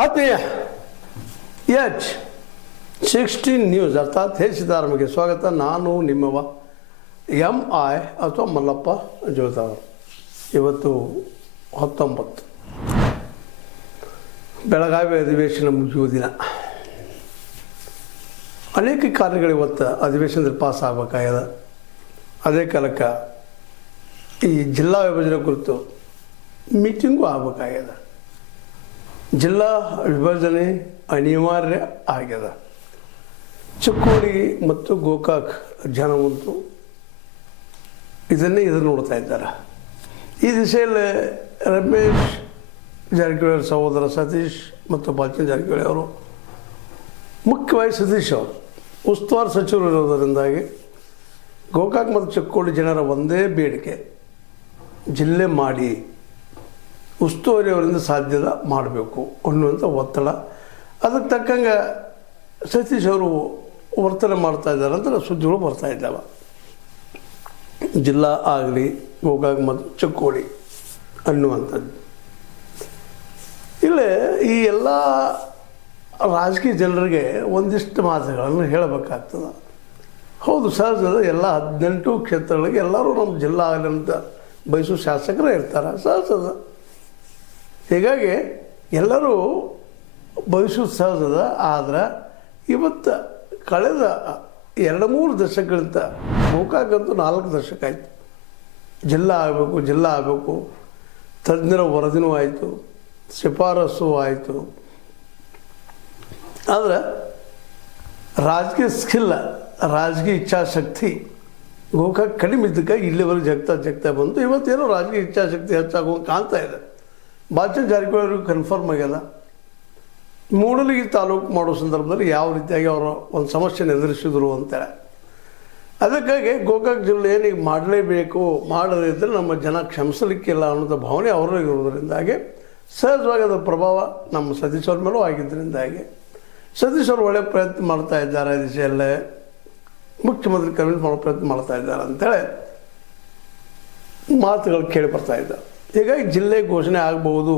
ಆತ್ಮೀಯ H16 news ಅರ್ಥಾತ್ ಸಿದ್ದರಾಮಯ್ಯಗೆ ಸ್ವಾಗತ. ನಾನು ನಿಮ್ಮವ MI ಅಥವಾ ಮಲ್ಲಪ್ಪ ಜೋತಾವರು. ಇವತ್ತು 19 ಬೆಳಗಾವಿ ಅಧಿವೇಶನ ಮುಗಿಯುವ ದಿನ. ಅನೇಕ ಕಾರ್ಯಗಳು ಇವತ್ತು ಅಧಿವೇಶನದಲ್ಲಿ ಪಾಸ್ ಆಗಬೇಕಾಗ್ಯದ. ಅದೇ ಕಾಲಕ್ಕೆ ಈ ಜಿಲ್ಲಾ ವಿಭಜನೆ ಕುರಿತು ಮೀಟಿಂಗು ಆಗಬೇಕಾಗ್ಯದ. ಜಿಲ್ಲಾ ವಿಭಜನೆ ಅನಿವಾರ್ಯ ಆಗ್ಯದ. ಚಿಕ್ಕೋಡಿ ಮತ್ತು ಗೋಕಾಕ್ ಜನವಂತೂ ಇದನ್ನು ನೋಡ್ತಾ ಇದ್ದಾರೆ. ಈ ದಿಶೆಯಲ್ಲಿ ರಮೇಶ್ ಜಾರಕಿಹೊಳಿ ಸಹೋದರ ಸತೀಶ್ ಮತ್ತು ಬಾಲಚಂದ್ರ ಜಾರಕಿಹೊಳಿ ಅವರು, ಮುಖ್ಯವಾಗಿ ಸತೀಶ್ ಅವರು ಉಸ್ತುವಾರಿ ಸಚಿವರು ಇರೋದರಿಂದಾಗಿ ಗೋಕಾಕ್ ಮತ್ತು ಚಿಕ್ಕೋಡಿ ಜನರ ಒಂದೇ ಬೇಡಿಕೆ, ಜಿಲ್ಲೆ ಮಾಡಿ ಉಸ್ತುವಾರಿ ಅವರಿಂದ ಸಾಧ್ಯದ ಮಾಡಬೇಕು ಅನ್ನುವಂಥ ಒತ್ತಡ. ಅದಕ್ಕೆ ತಕ್ಕಂಗೆ ಸತೀಶ್ ಅವರು ವರ್ತನೆ ಮಾಡ್ತಾ ಇದ್ದಾರೆ ಅಂತ ಸುದ್ದಿಗಳು ಬರ್ತಾ ಇದ್ದಾವೆ. ಜಿಲ್ಲಾ ಆಗಲಿ ಗೋಕಾಕ್ ಮತ್ತು ಚಿಕ್ಕೋಡಿ ಅನ್ನುವಂಥದ್ದು. ಇಲ್ಲೇ ಈ ಎಲ್ಲ ರಾಜಕೀಯ ಜನರಿಗೆ ಒಂದಿಷ್ಟು ಮಾತುಗಳನ್ನು ಹೇಳಬೇಕಾಗ್ತದೆ. ಹೌದು, ಸಹಜದ ಎಲ್ಲ 18 ಕ್ಷೇತ್ರಗಳಿಗೆ ಎಲ್ಲರೂ ನಮ್ಮ ಜಿಲ್ಲಾ ಆಗಲಿ ಅಂತ ಬಯಸೋ ಶಾಸಕರೇ ಇರ್ತಾರೆ, ಸಹಜದ. ಹೀಗಾಗಿ ಎಲ್ಲರೂ ಬಯಸೋದು ಸಹಜದ. ಆದರೆ ಇವತ್ತು ಕಳೆದ 2-3 ದಶಕಗಳಿಂದ ಗೋಕಾಕಂತೂ 4 ದಶಕ ಆಯಿತು. ಜಿಲ್ಲಾ ಆಗಬೇಕು, ತಜ್ಞರ ವರದಿನೂ ಆಯಿತು, ಶಿಫಾರಸು ಆಯಿತು. ಆದರೆ ರಾಜಕೀಯ ಸ್ಕಿಲ್ಲ, ರಾಜಕೀಯ ಇಚ್ಛಾಶಕ್ತಿ ಗೋಕಾಕ್ ಕಡಿಮೆ ಇದ್ದಕ್ಕಾಗಿ ಇಲ್ಲಿವರೆಗೆ ಜಗ್ತಾ ಬಂತು. ಇವತ್ತೇನೋ ರಾಜಕೀಯ ಇಚ್ಛಾಶಕ್ತಿ ಹೆಚ್ಚಾಗುವ ಕಾಣ್ತಾ ಇದೆ. ಬಾಲಚಂದ್ರ ಜಾರಕಿಹೊಳಿ ಕನ್ಫರ್ಮ್ ಆಗ್ಯದ. ಮೂಡಲಗಿ ತಾಲೂಕು ಮಾಡೋ ಸಂದರ್ಭದಲ್ಲಿ ಯಾವ ರೀತಿಯಾಗಿ ಅವರು ಒಂದು ಸಮಸ್ಯೆನ ಎದುರಿಸಿದ್ರು ಅಂತೇಳಿ. ಅದಕ್ಕಾಗಿ ಗೋಕಾಕ್ ಜಿಲ್ಲೆ ಏನೀಗ ಮಾಡಲೇಬೇಕು, ಮಾಡದೇ ಇದ್ದರೆ ನಮ್ಮ ಜನ ಕ್ಷಮಿಸಲಿಕ್ಕಿಲ್ಲ ಅನ್ನೋದು ಭಾವನೆ ಅವರಲ್ಲಿ ಇರೋದರಿಂದಾಗಿ ಸಹಜವಾಗಿ ಅದರ ಪ್ರಭಾವ ನಮ್ಮ ಸತೀಶ್ ಅವ್ರ ಮೇಲೂ ಆಗಿದ್ದರಿಂದಾಗಿ ಸತೀಶ್ ಅವರು ಒಳ್ಳೆಯ ಪ್ರಯತ್ನ ಮಾಡ್ತಾ ಇದ್ದಾರೆ. ಈ ದಿಶೆಯಲ್ಲೇ ಮುಖ್ಯಮಂತ್ರಿ ಕನ್ವಿನ್ಸ್ ಮಾಡೋ ಪ್ರಯತ್ನ ಮಾಡ್ತಾ ಇದ್ದಾರೆ ಅಂಥೇಳಿ ಮಾತುಗಳು ಕೇಳಿ ಬರ್ತಾ ಇದ್ದಾವೆ. ಹೀಗಾಗಿ ಜಿಲ್ಲೆ ಘೋಷಣೆ ಆಗಬಹುದು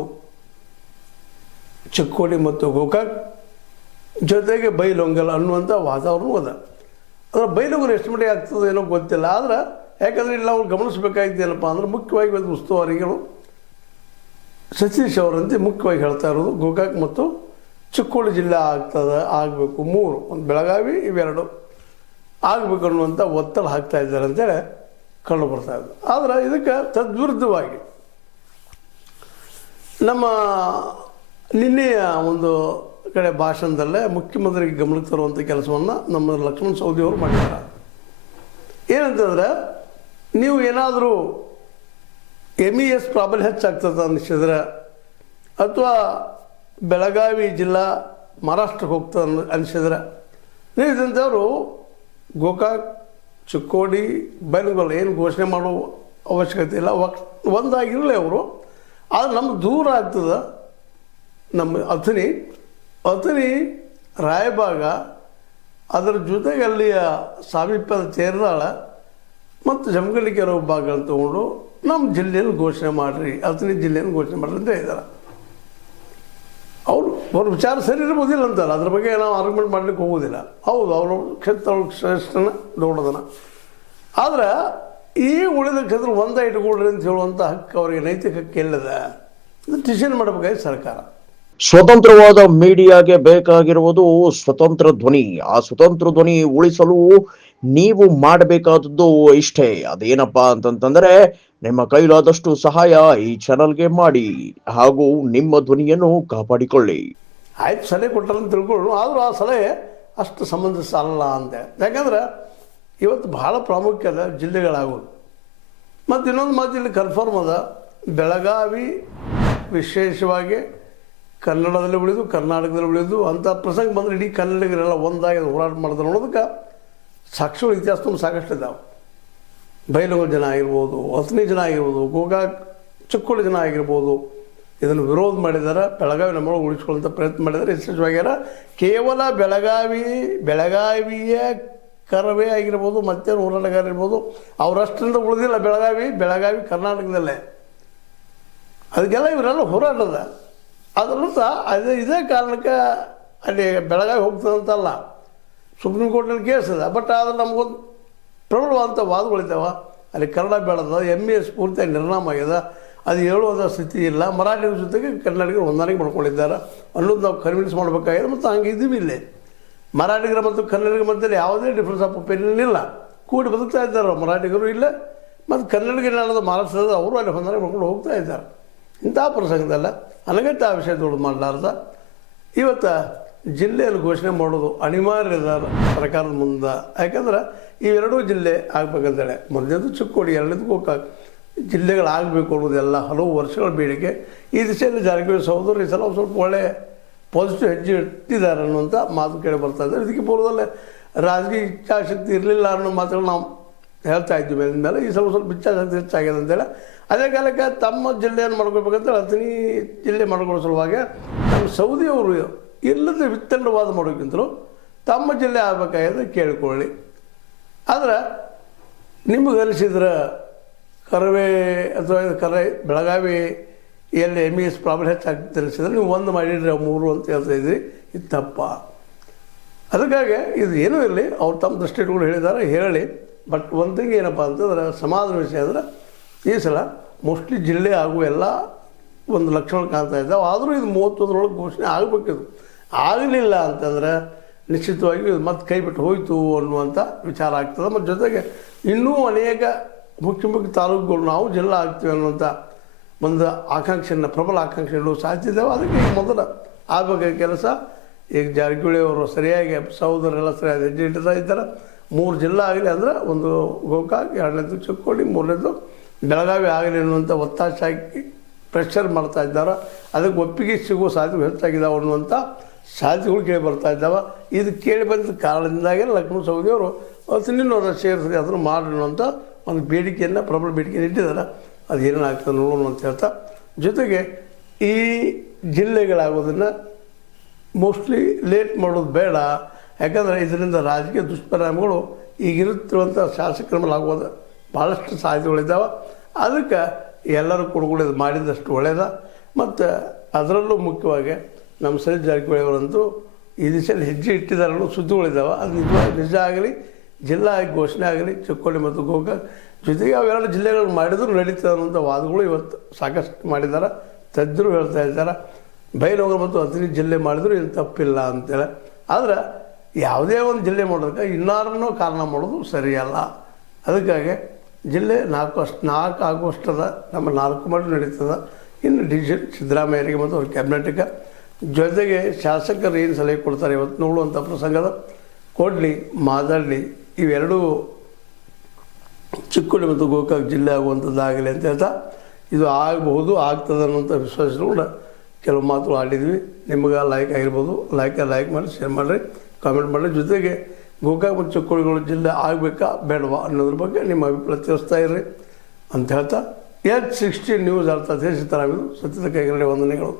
ಚಿಕ್ಕೋಡಿ ಮತ್ತು ಗೋಕಾಕ್, ಜೊತೆಗೆ ಬೈಲೊಂಗಲ್ ಅನ್ನುವಂಥ ವಾತಾವರಣ ಅದ. ಅದರ ಬೈಲೊಂಗಲ್ ಎಷ್ಟು ಮಟ್ಟಿಗೆ ಆಗ್ತದೆ ಏನೋ ಗೊತ್ತಿಲ್ಲ. ಆದರೆ ಯಾಕಂದರೆ ಇಲ್ಲಿ ನಾವು ಗಮನಿಸಬೇಕಾಗಿದ್ದೇನಪ್ಪ ಅಂದ್ರೆ ಮುಖ್ಯವಾಗಿ ಒಂದು ಉಸ್ತುವಾರಿಗಳು ಸತೀಶ್ ಅವರಂತೆ ಮುಖ್ಯವಾಗಿ ಹೇಳ್ತಾ ಇರೋದು ಗೋಕಾಕ್ ಮತ್ತು ಚಿಕ್ಕೋಡಿ ಜಿಲ್ಲೆ ಆಗಬೇಕು, 3 ಒಂದು ಬೆಳಗಾವಿ, ಇವೆರಡು ಆಗಬೇಕು ಅನ್ನುವಂಥ ಒತ್ತಡ ಹಾಕ್ತಾ ಇದ್ದಾರೆ ಅಂತೇಳಿ ಕಂಡು ಬರ್ತಾ ಇದ್ದು. ಆದರೆ ಇದಕ್ಕೆ ತದ್ವಿರುದ್ಧವಾಗಿ ನಮ್ಮ ನಿನ್ನೆಯ ಒಂದು ಕಡೆ ಭಾಷಣದಲ್ಲೇ ಮುಖ್ಯಮಂತ್ರಿಗೆ ಗಮನಕ್ಕೆ ತರುವಂಥ ಕೆಲಸವನ್ನು ನಮ್ಮ ಲಕ್ಷ್ಮಣ ಸವದಿ ಅವರು ಮಾಡಿದ್ದಾರೆ. ಏನಂತಂದರೆ, ನೀವು ಏನಾದರೂ MES ಪ್ರಾಬಲ್ಯ ಹೆಚ್ಚಾಗ್ತದೆ ಅನಿಸಿದ್ರೆ, ಅಥವಾ ಬೆಳಗಾವಿ ಜಿಲ್ಲಾ ಮಹಾರಾಷ್ಟ್ರಕ್ಕೆ ಹೋಗ್ತದೆ ಅನಿಸಿದ್ರೆ, ನೀವು ಇದಂಥವರು ಗೋಕಾಕ್, ಚಿಕ್ಕೋಡಿ, ಬೈಲೊಂಗಲ್ ಏನು ಘೋಷಣೆ ಮಾಡೋ ಅವಶ್ಯಕತೆ ಇಲ್ಲ, ಒಂದಾಗಿರಲಿ ಅವರು. ಆದರೆ ನಮ್ಗೆ ದೂರ ಆಗ್ತದೆ. ನಮ್ಮ ಅಥಣಿ ರಾಯಬಾಗ, ಅದರ ಜೊತೆಗೆ ಅಲ್ಲಿಯ ಸಾಮೀಪ್ಯದ ತೇರದಾಳ ಮತ್ತು ಜಮಖಂಡಿ ಭಾಗಗಳನ್ನು ತೊಗೊಂಡು ನಮ್ಮ ಜಿಲ್ಲೆಯನ್ನು ಘೋಷಣೆ ಮಾಡಿರಿ, ಅಥಣಿ ಜಿಲ್ಲೆಯನ್ನು ಘೋಷಣೆ ಮಾಡಿರಿ ಅಂತ ಇದ್ದಾರೆ. ಅವ್ರ ವಿಚಾರ ಸರಿ ಇರ್ಬೋದಿಲ್ಲ ಅಂತಲ್ಲ, ಅದ್ರ ಬಗ್ಗೆ ನಾವು ಆರ್ಗ್ಯುಮೆಂಟ್ ಮಾಡಲಿಕ್ಕೆ ಹೋಗೋದಿಲ್ಲ. ಹೌದು, ಅವರು ಕ್ಷೇತ್ರ ಶ್ರೇಷ್ಠನ ದೊಡ್ಡದನ. ಆದರೆ ಈ ಉಳಿದ ಕ್ಷೇತ್ರ ಒಂದೇ ಇಟ್ಕೊಳ್ರಿ ಅಂತ ಹೇಳುವಂಥ ಹಕ್ಕು ಅವರಿಗೆ ನೈತಿಕ ಹಕ್ಕಿಲ್ಲದ. ಇದು ಡಿಸಿಷನ್ ಮಾಡಬೇಕಾಗಿ ಸರ್ಕಾರ. ಸ್ವತಂತ್ರವಾದ ಮೀಡಿಯಾಗೆ ಬೇಕಾಗಿರುವುದು ಸ್ವತಂತ್ರ ಧ್ವನಿ. ಆ ಸ್ವತಂತ್ರ ಧ್ವನಿ ಉಳಿಸಲು ನೀವು ಮಾಡಬೇಕಾದದ್ದು ಇಷ್ಟೇ. ಅದೇನಪ್ಪಾ ಅಂತಂತಂದ್ರೆ, ನಿಮ್ಮ ಕೈಲಾದಷ್ಟು ಸಹಾಯ ಈ ಚಾನಲ್ಗೆ ಮಾಡಿ ಹಾಗೂ ನಿಮ್ಮ ಧ್ವನಿಯನ್ನು ಕಾಪಾಡಿಕೊಳ್ಳಿ. ಆಯ್ತು, ಸಲಹೆ ಕೊಟ್ಟರಂತ ತಿಳ್ಕೊಳ್ಳು. ಆದರೂ ಆ ಸಲಹೆ ಅಷ್ಟು ಸಂಬಂಧ ಸಾಲಲ್ಲ ಅಂತೆ. ಯಾಕಂದ್ರೆ ಇವತ್ತು ಭಾಳ ಪ್ರಾಮುಖ್ಯದ ಜಿಲ್ಲೆಗಳಾಗೋದು. ಮತ್ತು ಇನ್ನೊಂದು ಮಾತು ಇಲ್ಲಿ ಕನ್ಫರ್ಮ್ ಅದ, ಬೆಳಗಾವಿ ವಿಶೇಷವಾಗಿ ಕನ್ನಡದಲ್ಲಿ ಉಳಿದು ಕರ್ನಾಟಕದಲ್ಲಿ ಉಳಿದು ಅಂಥ ಪ್ರಸಂಗ ಬಂದರೆ ಇಡೀ ಕನ್ನಡಿಗರೆಲ್ಲ ಒಂದಾಗಿ ಹೋರಾಟ ಮಾಡಿದ್ರು ಅನ್ನೋದಕ್ಕೆ ಸಾಕ್ಷಿಗಳು ಇತಿಹಾಸ ತುಂಬ ಸಾಕಷ್ಟು ಇದ್ದಾವೆ. ಬೈಲೊಂಗಲ್ ಜನ ಆಗಿರ್ಬೋದು, ಅಥಣಿ ಜನ ಆಗಿರ್ಬೋದು, ಗೋಕಾಕ್ ಚಿಕ್ಕೋಡಿ ಜನ ಆಗಿರ್ಬೋದು, ಇದನ್ನು ವಿರೋಧ ಮಾಡಿದ್ದಾರೆ. ಬೆಳಗಾವಿ ನಮ್ಮೊಳಗೆ ಉಳಿಸ್ಕೊಳ್ಳೋಂಥ ಪ್ರಯತ್ನ ಮಾಡಿದ್ದಾರೆ. ವಿಶೇಷವಾಗ್ಯಾರ ಕೇವಲ ಬೆಳಗಾವಿಯ ಕರವೇ ಆಗಿರ್ಬೋದು, ಮತ್ತೇನು ಹೋರಾಟಗಾರ ಇರ್ಬೋದು, ಅವರಷ್ಟರಿಂದ ಉಳಿದಿಲ್ಲ. ಬೆಳಗಾವಿ ಕರ್ನಾಟಕದಲ್ಲೇ. ಅದಕ್ಕೆಲ್ಲ ಇವರೆಲ್ಲ ಹೋರಾಟದ. ಅದರರ್ಥ ಇದೇ ಕಾರಣಕ್ಕೆ ಅಲ್ಲಿ ಬೆಳಗಾವಿ ಹೋಗ್ತದಂತಲ್ಲ, ಸುಪ್ರೀಂ ಕೋರ್ಟ್ನಲ್ಲಿ ಕೇಸ್ ಇದೆ. ಬಟ್ ಆದರೆ ನಮಗೊಂದು ಪ್ರಬಲವಾದಂಥ ವಾದಗಳಿದ್ದಾವೆ. ಅಲ್ಲಿ ಕನ್ನಡ ಬೇಡದ, MES ಪೂರ್ತಿಯಾಗಿ ನಿರ್ನಾಮ ಆಗಿದೆ, ಅದು ಹೇಳುವಂಥ ಸ್ಥಿತಿ ಇಲ್ಲ, ಮರಾಠಿಗಳ ಜೊತೆಗೆ ಕನ್ನಡಿಗರು ಹೊಂದಾಣಿಕೆ ಮಾಡ್ಕೊಂಡಿದ್ದಾರೆ ಅನ್ನೋದು ನಾವು ಕನ್ವಿನ್ಸ್ ಮಾಡಬೇಕಾಗಿದೆ. ಮತ್ತು ಹಂಗೆ ಇದ್ದೀವಿ ಇಲ್ಲಿ ಮರಾಠಿಗರ ಮತ್ತು ಕನ್ನಡಿಗರ ಮಧ್ಯದಲ್ಲಿ ಯಾವುದೇ ಡಿಫ್ರೆನ್ಸ್ ಆಫ್ ಒಪಿನಿಯನ್ ಇಲ್ಲ, ಕೂಡಿ ಬದುಕ್ತಾ ಇದ್ದಾರೆ ಮರಾಠಿಗರು ಇಲ್ಲೇ, ಮತ್ತು ಕನ್ನಡಿಗರ ಮಹಾರಾಷ್ಟ್ರದ ಅವರು ಅಲ್ಲಿ ಹೊಂದಾಣಿಕೆ ಮಾಡ್ಕೊಂಡು ಹೋಗ್ತಾ ಇದ್ದಾರೆ. ಇಂಥ ಪ್ರಸಂಗದಲ್ಲ ಅನಗತ್ಯ ಆ ವಿಷಯ ದೊಡ್ಡದು ಮಾಡಲಾರ್ದ ಇವತ್ತು ಜಿಲ್ಲೆಯನ್ನು ಘೋಷಣೆ ಮಾಡೋದು ಅನಿವಾರ್ಯದ ಸರ್ಕಾರದ ಮುಂದೆ. ಯಾಕಂದ್ರೆ ಇವೆರಡೂ ಜಿಲ್ಲೆ ಆಗ್ಬೇಕಂತೇಳಿ, ಮೊದಲನೇದು ಚಿಕ್ಕೋಡಿ, ಎರಡನೇದು ಗೋಕಾಕ್ ಜಿಲ್ಲೆಗಳಾಗಬೇಕು ಅನ್ನೋದೆಲ್ಲ ಹಲವು ವರ್ಷಗಳ ಬೇಡಿಕೆ. ಈ ದಿಶೆಯಲ್ಲಿ ಜಾರಕಿಹೊಳಿ ಸಹೋದರರು ಈ ಸಲ ಸ್ವಲ್ಪ ಒಳ್ಳೆ ಪಾಸಿಟಿವ್ ಹೆಜ್ಜೆ ಇಟ್ಟಿದ್ದಾರೆ ಅನ್ನುವಂಥ ಮಾತು ಕೇಳಿ ಬರ್ತಾ ಇದ್ದಾರೆ. ಇದಕ್ಕೆ ಪೂರ್ವದಲ್ಲೇ ರಾಜಕೀಯ ಇಚ್ಛಾಶಕ್ತಿ ಇರಲಿಲ್ಲ ಅನ್ನೋ ಮಾತುಗಳು ನಾವು ಹೇಳ್ತಾ ಇದ್ವಿ ಮೇಲಿಂದ. ಈ ಸ್ವಲ್ಪ ಇಚ್ಛಾಶಕ್ತಿ ಹೆಚ್ಚಾಗಿದೆ ಅಂತೇಳಿ ಅದೇ ಕಾಲಕ್ಕೆ ತಮ್ಮ ಜಿಲ್ಲೆಯನ್ನು ಮಾಡ್ಕೋಬೇಕಂತೇಳಿ ಹತ್ತನೇ ಜಿಲ್ಲೆ ಮಾಡ್ಕೊಳ್ಳೋ ಸಲುವಾಗಿ ನಮ್ಮ ಸೌದಿಯವರು ಇಲ್ಲದ ವಿತ್ತಂಡವಾದ ಮಾಡೋಕ್ಕಿಂತಲೂ ತಮ್ಮ ಜಿಲ್ಲೆ ಆಗಬೇಕಾಗಿದೆ ಕೇಳಿಕೊಳ್ಳಿ. ಆದರೆ ನಿಮಗೆ ಅನಿಸಿದ್ರೆ ಕರವೇ ಅಥವಾ ಬೆಳಗಾವಿ ಎಲ್ಲಿ MES ಪ್ರಾಬ್ಲಮ್ ಹೆಚ್ಚಾಗ್ತದೆ ಅನಿಸಿದ್ರೆ ನೀವು ಒಂದು ಮಾಡಿದ್ರೆ 3 ಅಂತ ಹೇಳ್ತಾ ಇದ್ರಿ, ಇದು ತಪ್ಪ. ಅದಕ್ಕಾಗಿ ಇದು ಏನೂ ಇರಲಿ, ಅವ್ರು ತಮ್ಮ ದೃಷ್ಟಿಗಳು ಹೇಳಿದ್ದಾರೆ, ಹೇಳಿ. ಬಟ್ ಒಂದು ಥಿಂಗ್ ಏನಪ್ಪ ಅಂತಂದ್ರೆ ಸಮಾಧಾನ ವಿಷಯ ಅಂದರೆ ಈ ಸಲ ಮೋಸ್ಟ್ಲಿ ಜಿಲ್ಲೆ ಆಗುವ ಎಲ್ಲ ಒಂದು ಲಕ್ಷಣ ಕಾಣ್ತಾ ಇದ್ದಾವೆ. ಆದರೂ ಇದು 31ರೊಳಗೆ ಘೋಷಣೆ ಆಗಬೇಕಿದು. ಆಗಲಿಲ್ಲ ಅಂತಂದ್ರೆ ನಿಶ್ಚಿತವಾಗಿ ಇದು ಮತ್ತೆ ಕೈ ಬಿಟ್ಟು ಹೋಯಿತು ಅನ್ನುವಂಥ ವಿಚಾರ ಆಗ್ತದೆ. ಮತ್ತು ಜೊತೆಗೆ ಇನ್ನೂ ಅನೇಕ ಮುಖ್ಯ ತಾಲೂಕುಗಳು ನಾವು ಜಿಲ್ಲಾ ಆಗ್ತೀವಿ ಅನ್ನುವಂಥ ಒಂದು ಆಕಾಂಕ್ಷೆಯನ್ನು, ಪ್ರಬಲ ಆಕಾಂಕ್ಷೆಗಳು ಸಾಧಿಸಿದ್ದೇವೆ. ಅದಕ್ಕೆ ಈಗ ಮೊದಲು ಆಗಬೇಕಾದ ಕೆಲಸ ಈಗ ಜಾರಕಿಹೊಳಿ ಅವರು ಸರಿಯಾಗಿ ಸಹೋದರರೆಲ್ಲ ಸರಿಯಾಗಿ ಹೆಜ್ಜೆ ಇಡ್ತಾ ಇದ್ದಾರೆ. 3 ಜಿಲ್ಲಾ ಆಗಲಿ ಅಂದರೆ ಒಂದು ಗೋಕಾಕ್, ಎರಡನೇದು ಚಿಕ್ಕೋಡಿ, ಮೂರನೇದು ಬೆಳಗಾವಿ ಆಗಲಿ ಅನ್ನುವಂಥ ಒತ್ತಾಶ ಹಾಕಿ ಪ್ರೆಷರ್ ಮಾಡ್ತಾ ಇದ್ದಾರೆ. ಅದಕ್ಕೆ ಒಪ್ಪಿಗೆ ಸಿಗುವ ಸಾಧ್ಯತೆ ಹೆಚ್ಚಾಗಿದ್ದಾವೆ ಅನ್ನುವಂಥ ಸಾಧ್ಯತೆಗಳು ಕೇಳಿ ಬರ್ತಾ ಇದ್ದಾವೆ. ಇದು ಕೇಳಿ ಬಂದ ಕಾರಣದಿಂದಾಗಿ ಲಕ್ಷ್ಮಣ ಸವದಿಯವರು ಇನ್ನೊಂದು ಸೇರಿಸಿ ಅದನ್ನು ಮಾಡಿರುವಂಥ ಒಂದು ಬೇಡಿಕೆಯನ್ನು, ಪ್ರಬಲ ಬೇಡಿಕೆಯನ್ನು ಇಟ್ಟಿದ್ದಾರೆ. ಅದು ಏನೇನಾಗ್ತದೆ ನೋಡೋಣ ಅಂತ ಹೇಳ್ತಾ, ಜೊತೆಗೆ ಈ ಜಿಲ್ಲೆಗಳಾಗೋದನ್ನು ಮೋಸ್ಟ್ಲಿ ಲೇಟ್ ಮಾಡೋದು ಬೇಡ. ಯಾಕಂದರೆ ಇದರಿಂದ ರಾಜಕೀಯ ದುಷ್ಪರಿಣಾಮಗಳು ಈಗಿರುತ್ತಿರುವಂಥ ಶಾಸಕರ ಮೇಲೆ ಆಗೋದು ಭಾಳಷ್ಟು ಸಾಧ್ಯತೆಗಳಿದ್ದಾವೆ. ಅದಕ್ಕೆ ಎಲ್ಲರೂ ಕೊಡುಗೊಡೆ ಮಾಡಿದಷ್ಟು ಒಳ್ಳೆಯದ. ಮತ್ತು ಅದರಲ್ಲೂ ಮುಖ್ಯವಾಗಿ ನಮ್ಮ ಸತೀಶ್ ಜಾರಕಿಹೊಳಿ ಅವರಂತೂ ಈ ದಿಶೆಯಲ್ಲಿ ಹೆಜ್ಜೆ ಇಟ್ಟಿದ್ದಾರೆ ಅನ್ನೋ ಸುದ್ದಿಗಳಿದ್ದಾವೆ. ಅದು ನಿಜ ಆಗಲಿ, ಜಿಲ್ಲಾ ಘೋಷಣೆ ಆಗಲಿ, ಚಿಕ್ಕೋಡಿ ಮತ್ತು ಗೋಕಾಕ್ ಜೊತೆಗೆ ಅವೆರಡು ಜಿಲ್ಲೆಗಳು ಮಾಡಿದ್ರು ನಡೀತದೆ ಅನ್ನೋಂಥ ವಾದಗಳು ಇವತ್ತು ಸಾಕಷ್ಟು ಮಾಡಿದ್ದಾರೆ. ತಜ್ಞರು ಹೇಳ್ತಾ ಇದ್ದಾರೆ ಬೈಲಹೊಂಗಲ ಮತ್ತು ಹತ್ತನೇ ಜಿಲ್ಲೆ ಮಾಡಿದ್ರು ಏನು ತಪ್ಪಿಲ್ಲ ಅಂತೇಳಿ. ಆದರೆ ಯಾವುದೇ ಒಂದು ಜಿಲ್ಲೆ ಮಾಡೋದಕ್ಕೆ ಇನ್ನಾರನ್ನೋ ಕಾರಣ ಮಾಡೋದು ಸರಿಯಲ್ಲ. ಅದಕ್ಕಾಗಿ ಜಿಲ್ಲೆ 4 ಆಗುವಷ್ಟದ ನಮ್ಮ 4 ಮಾಡಿ ನಡೀತದೆ. ಇನ್ನು ಡಿಸಿಷನ್ ಸಿದ್ದರಾಮಯ್ಯರಿಗೆ ಮತ್ತು ಅವ್ರ ಕ್ಯಾಬಿನೆಟ್ಗೆ, ಜೊತೆಗೆ ಶಾಸಕರು ಏನು ಸಲಹೆ ಕೊಡ್ತಾರೆ ಇವತ್ತು ನೋಡುವಂಥ ಪ್ರಸಂಗದ ಕೊಡಲಿ, ಮಾತಾಡಲಿ, ಇವೆರಡೂ ಚಿಕ್ಕೋಡಿ ಮತ್ತು ಗೋಕಾಕ್ ಜಿಲ್ಲೆ ಆಗುವಂಥದ್ದಾಗಲಿ ಅಂತ ಹೇಳ್ತಾ, ಇದು ಆಗಬಹುದು, ಆಗ್ತದೆ ಅನ್ನೋಂಥ ವಿಶ್ವಾಸಗಳು ಕೆಲವು ಮಾತುಗಳು ಆಡಿದ್ವಿ. ನಿಮಗೆ ಲೈಕ್ ಆಗಿರ್ಬೋದು, ಲೈಕ್ ಮಾಡಿ, ಶೇರ್ ಮಾಡಿರಿ, ಕಾಮೆಂಟ್ ಮಾಡಿರಿ. ಜೊತೆಗೆ ಗೋಕಾಕ್ ಮತ್ತು ಚಿಕ್ಕೋಡಿಗಳು ಜಿಲ್ಲೆ ಆಗಬೇಕಾ ಬೇಡವಾ ಅನ್ನೋದ್ರ ಬಗ್ಗೆ ನಿಮ್ಮ ಅಭಿಪ್ರಾಯ ತಿಳಿಸ್ತಾ ಇರ್ರಿ ಅಂತ ಹೇಳ್ತಾ, H16 ನ್ಯೂಸ್ ಅರ್ಥ ದೇಶ ತರಾಮಿದು ಸತ್ಯದ ಕೈಗಡೆ ವಂದನೆಗಳು.